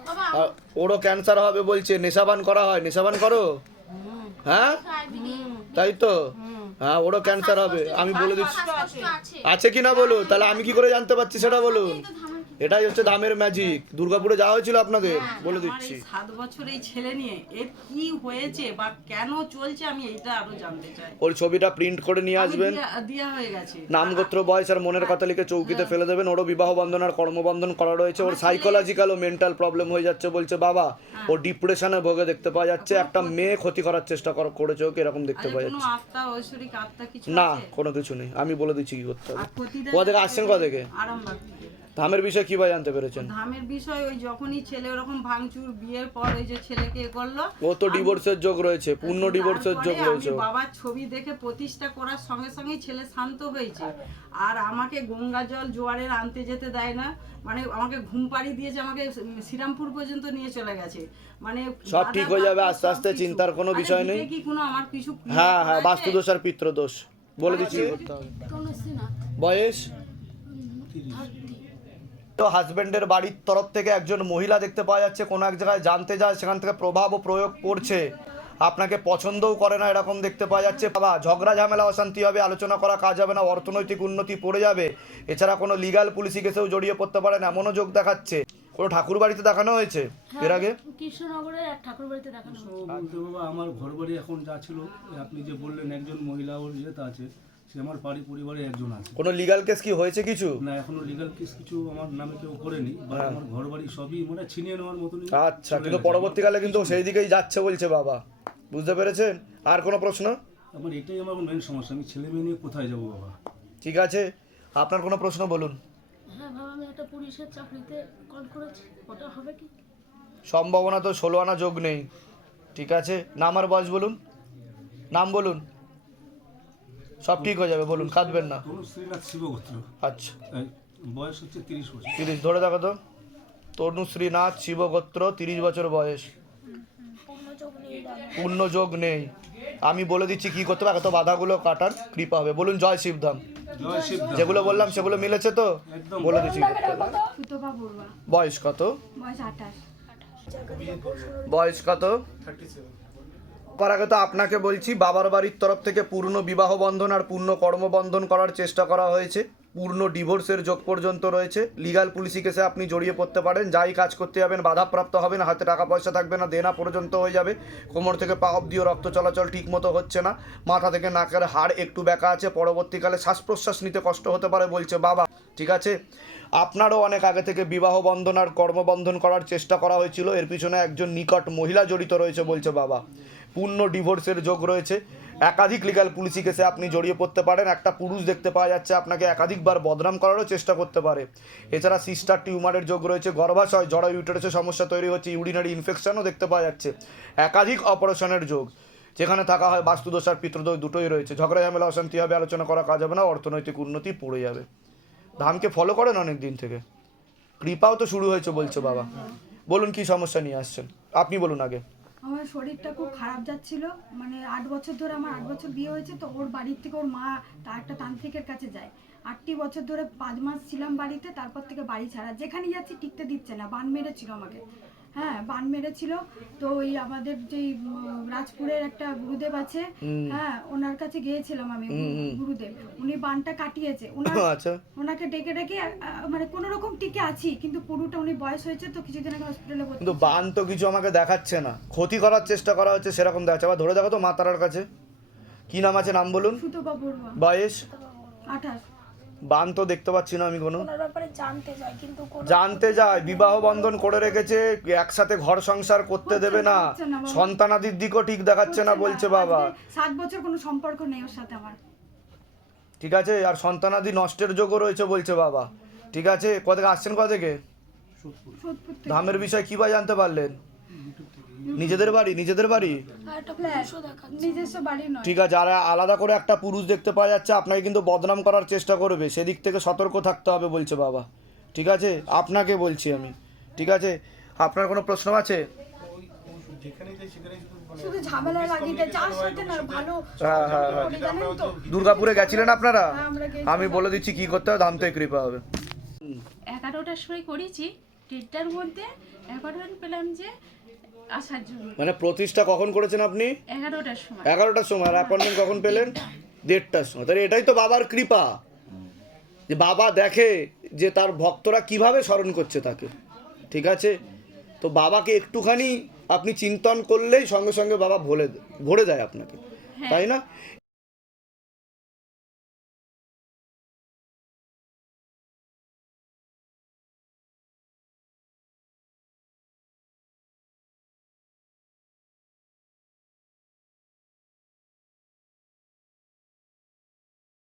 বাবা আর ওরও ক্যান্সার হবে বলছে, নেশাবান করা হয়, নেশাবান করো? হ্যাঁ তাই তো, হ্যাঁ ওরও ক্যান্সার হবে, আমি বলে দিচ্ছি। আছে কি না বলুন, তাহলে আমি কি করে জানতে পারছি সেটা বলুন। এটাই হচ্ছে ধামের ম্যাজিক। দুর্গাপুরে যাওয়া হয়েছিল আপনাদের? বলে দিচ্ছি। 7 বছর এই ছেলে নিয়ে এর কি হয়েছে বা কেন চলছে আমি এটা আরো জানতে চাই। ওর ছবিটা প্রিন্ট করে নিয়ে আসবেন, দেয়া হয়ে গেছে, নাম গোত্র বয়স আর মনের কথা লিখে চৌকিতে ফেলে দেবেন। ওরও বিবাহ বন্ধন আর কর্মবন্ধন করা রয়েছে। ওর সাইকোলজিক্যাল ও মেন্টাল প্রবলেম হয়ে যাচ্ছে বলছে বাবা। ও ডিপ্রেশনে ভোগে দেখতে পাওয়া যাচ্ছে, একটা মেয়ে ক্ষতি করার চেষ্টা করেছে ওকে, এরকম দেখতে পাওয়া যাচ্ছে। আত্মা ঐশ্বরিক আত্মা কিছু না, আছে? কোনো কিছু নেই, আমি বলে দিচ্ছি কি করতে হবে। আর প্রতিদিন কোথা থেকে আসছেন? কোথা থেকে? আরামবাগ থেকে। ধামের বিষয় কি বা জানতে পেরেছেন? ধামের বিষয় ওই যখনই ছেলে ওরকম ভাঙচুর বিয়ের পর ওই যে ছেলেকে করলো, ও তো ডিভোর্সের যোগ রয়েছে, পূর্ণ ডিভোর্সের যোগ তারপরে রয়েছে। আমি বাবার ছবি দেখে প্রতিষ্ঠা করার সঙ্গে সঙ্গেই ছেলে শান্ত হয়েছে। আর আমাকে গঙ্গা জল জোয়ারের আনতে যেতে দেয় না, মানে আমাকে ঘুম পাড়ি দিয়েছে, আমাকে শ্রীরামপুর পর্যন্ত নিয়ে চলে গেছে। মানে সব ঠিক হয়ে যাবে আস্তে আস্তে, চিন্তার কোনো বিষয় নেই। কি কোনো আমার কিছু হ্যাঁ হ্যাঁ, বাস্তুদোষ আর পিতৃদোষ বলে দিচ্ছি কি করতে হবে। বয়স? তো হাজবেন্ডের বাড়ির তরফ থেকে একজন মহিলা দেখতে পাওয়া যাচ্ছে, কোনো এক জায়গায় জানতে যায়, সেখান থেকে প্রভাব ও প্রয়োগ করছে, আপনাকে পছন্দও করে না এরকম দেখতে পাওয়া যাচ্ছে বাবা। ঝগড়া ঝামেলা অশান্তি হবে, আলোচনা করা কাজ হবে না, অর্থনৈতিক উন্নতি পড়ে যাবে, এছাড়া কোনো লিগাল পুলিশি কেসেও জড়িয়ে পড়তে পারেন এমনও যোগ দেখাচ্ছে। কোনো ঠাকুর বাড়িতে দেখানো হয়েছে এর আগে? কৃষ্ণনগরের এক ঠাকুর বাড়িতে দেখানো হয়েছে। বলতে বাবা আমার ঘর বাড়ি এখন যা ছিল, আপনি যে বললেন একজন মহিলা ওর ইয়েতে আছে, সে আমার পরিবারে একজন আছে। কোনো লিগাল কেস কি হয়েছে কিছু? না, এখনো লিগাল কেস কিছু আমার নামে কেউ করেনি, বা আমার ঘর বাড়ি সবই মানে ছিনিয়ে নেওয়ার মতনই। আচ্ছা, কিন্তু পরবর্তীকালে কিন্তু সেই দিকেই যাচ্ছে বলছে বাবা, বুঝতে পেরেছেন? আর কোনো প্রশ্ন? আমার এটাই আমার মেন সমস্যা, আমি ছেলে মেয়ে নিয়ে কোথায় যাবো বাবা। ঠিক আছে, আপনার কোনো প্রশ্ন বলুন। হ্যাঁ বাবা, আমি একটা পুলিশের চাকরিতে কল করেছি, ওটা হবে কি? সম্ভাবনা তো 16 আনা যোগ নেই। ঠিক আছে, নাম আর বয়স বলুন, নাম বলুন, সব ঠিক হয়ে যাবে, বলুন, কাঁদবেন না। তনুশ্রীনাথ শিবগোত্র। আচ্ছা, বয়স হচ্ছে 30 বছর। 30 ধরে দেখো তো। তনুশ্রীনাথ শিবগোত্র, 30 বছর বয়স, পূর্ণ যোগ নেই। আমি বলে দিচ্ছি কি করতে হবে, এত বাধাগুলো কাটার কৃপা হবে। বলুন জয় শিবধাম। জয় শিবধাম। যেগুলো বললাম সেগুলো মিলেছে তো? বলে দিচ্ছি কি করতে হবে। সুতপা বড়ুয়া। বয়স কত? বয়স 28। বয়স কত? 37। তার আগে তো আপনাকে বলছি, বাবার বাড়ির তরফ থেকে পূর্ণ বিবাহ বন্ধন আর পূর্ণ কর্মবন্ধন করার চেষ্টা করা হয়েছে, পূর্ণ ডিভোর্সের যোগ পর্যন্ত রয়েছে। লিগাল পুলিশি কেসে আপনি জড়িয়ে পড়তে পারেন, যাই কাজ করতে যাবেন বাধাপ্রাপ্ত হবেন, হাতে টাকা পয়সা থাকবে না, দেনা পর্যন্ত হয়ে যাবে, কোমর থেকে পা অবধিও রক্ত চলাচল ঠিক মতো হচ্ছে না, মাথা থেকে নাকের হাড় একটু ব্যাকা আছে, পরবর্তীকালে শ্বাস প্রশ্বাস নিতে কষ্ট হতে পারে বলছে বাবা। ঠিক আছে, আপনারও অনেক আগে থেকে বিবাহ বন্ধন আর কর্মবন্ধন করার চেষ্টা করা হয়েছিল, এর পিছনে একজন নিকট মহিলা জড়িত রয়েছে বলছে বাবা। পূর্ণ ডিভোর্সের যোগ রয়েছে, একাধিক লিগ্যাল পুলিশি কেসে আপনি জড়িয়ে পড়তে পারেন, একটা পুরুষ দেখতে পাওয়া যাচ্ছে আপনাকে একাধিকবার বদনাম করারও চেষ্টা করতে পারে। এছাড়া সিস্টার টিউমারের যোগ রয়েছে, গর্ভাশয় জরা ইউটেরাসের সমস্যা তৈরি হচ্ছে, ইউরিনারি ইনফেকশনও দেখতে পাওয়া যাচ্ছে, একাধিক অপারেশনের যোগ, যেখানে থাকা হয় বাস্তুদোষ আর পিতৃদোষ দুটোই রয়েছে। ঝগড়া ঝামেলা অশান্তি হবে, আলোচনা করা কাজ হবে না, অর্থনৈতিক উন্নতি পড়ে যাবে। ধামকে ফলো করেন অনেক দিন থেকে, কৃপাও তো শুরু হয়েছে বলছো বাবা। বলুন কি সমস্যা নিয়ে আসছেন, আপনি বলুন আগে। আমার শরীরটা খুব খারাপ যাচ্ছিল, মানে 8 বছর ধরে, আমার 8 বছর বিয়ে হয়েছে, তো ওর বাড়ির থেকে ওর মা তার একটা তান্ত্রিকের কাছে যায়। 8টি বছর ধরে 5 মাস ছিলাম বাড়িতে, তারপর থেকে বাড়ি ছাড়া, যেখানে যাচ্ছি টিকতে দিচ্ছে না, বান মেরেছিল আমাকে। হ্যাঁ, বান মেরেছিল। তো ওই আমাদের যে রাজপুরের একটা গুরুদেব আছে, হ্যাঁ, ওনার কাছে গিয়েছিলাম আমি, গুরুদেব, উনি বানটা কাটিয়েছে। আচ্ছা, ওনাকে ডেকে ডেকে মানে কোনো রকম টিকে আছি, কিন্তু পুরোটা উনি বয়স হয়েছে তো কিছুদিন আগে হসপিটালে ভর্তি। কিন্তু বান তো কিছু আমাকে দেখাচ্ছে না, ক্ষতি করার চেষ্টা করা হচ্ছে সেরকম দেখাচ্ছে। আবার ধরে দেখো তো মা তারার কাছে কি নাম আছে, নাম বলুন। সুতপা বড়ুয়া, বয়স 28। বান তো দেখতে পাচ্ছি না আমি কোনো। ওনার ব্যাপারে জানতে চাই, কিন্তু জানতে যায়, বিবাহ বন্ধন করে রেখেছে, একসাথে ঘর সংসার করতে দেবে না, সন্তানাদির দিকও ঠিক দেখাচ্ছে না বলছে বাবা। 7 বছর কোনো সম্পর্ক নেই ওর সাথে আমার। ঠিক আছে, আর সন্তানাদি নষ্টের যোগও রয়েছে বলছে বাবা। ঠিক আছে, কোথা থেকে আসছেন, কোথা থেকে? সোদপুর থেকে। ধামের বিষয় কি বা জানতে পারলেন? নিজেদের বাড়ি, নিজেদের বাড়ি, নিজস্ব বাড়ি নয়। ঠিক আছে। আর আলাদা করে একটা পুরুষ দেখতে পাওয়া যাচ্ছে, আপনাকে কিন্তু বদনাম করার চেষ্টা করবে, সেদিক থেকে সতর্ক থাকতে হবে বলছে বাবা। ঠিক আছে, আপনাকে বলছি আমি। ঠিক আছে, আপনার কোনো প্রশ্ন আছে? শুধু ঝামেলা লাগিয়ে যার সাথে না ভালো। হ্যাঁ হ্যাঁ হ্যাঁ, দুর্গাপুরে গেছিলেন আপনারা? আমি বলে দিচ্ছি কি করতে হবে, ধাম থেকে কৃপা হবে। 11টার সময় করেছি, 1টার মধ্যে অ্যাপয়েন্টমেন্ট পেলাম যে আসার জন্য। মানে প্রতিষ্ঠা কখন করেছেন আপনি? 11টার সময়। 11টার সময়। আর অ্যাপয়েন্টমেন্ট কখন পেলেন? 1:30টার সময়। তাহলে এটাই তো বাবার কৃপা, যে বাবা দেখে যে তার ভক্তরা কিভাবে স্মরণ করছে তাকে। ঠিক আছে, তো বাবাকে একটুখানি আপনি চিন্তন করলেই সঙ্গে সঙ্গে বাবা ভরে দেয় আপনাকে, তাই না?